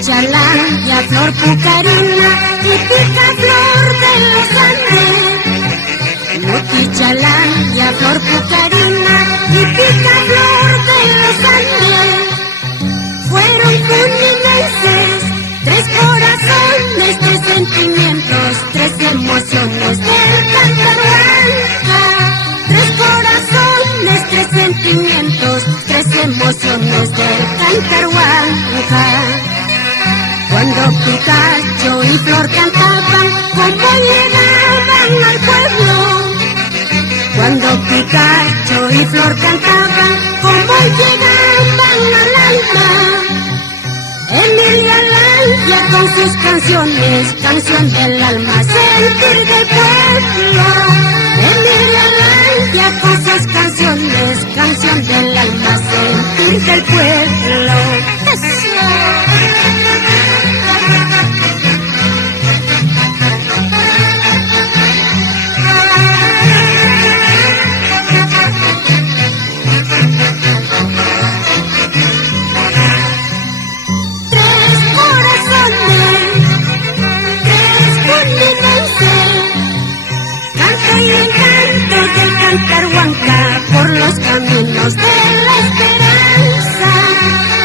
Motichalán y a Flor Pucarina, típica flor de los Andes. Motichalán y a Flor Pucarina, típica flor de los Andes. Fueron cunidenses, tres corazones, tres sentimientos, tres emociones del Cantaruanca. Tres corazones, tres sentimientos, tres emociones del Cantaruanca. Cuando Picacho y Flor cantaban, ¿cómo llegaban al pueblo? Cuando Picacho y Flor cantaban, ¿cómo llegaban al alma? Emilia Landia con sus canciones, canción del alma, sentir del pueblo. Emilia Landia con sus canciones, canción del alma, sentir del pueblo. Cantaruanca por los caminos de la esperanza.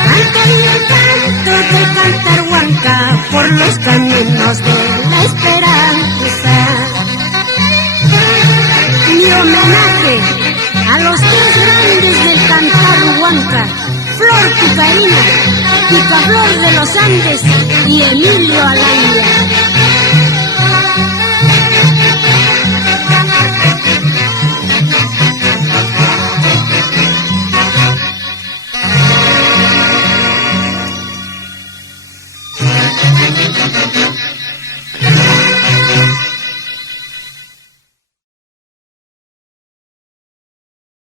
Canto y el canto de Cantaruanca por los caminos de la esperanza. Mi homenaje a los tres grandes del Cantaruanca: Flor Pucarina, Picaflor de los Andes y Emilio Alandia.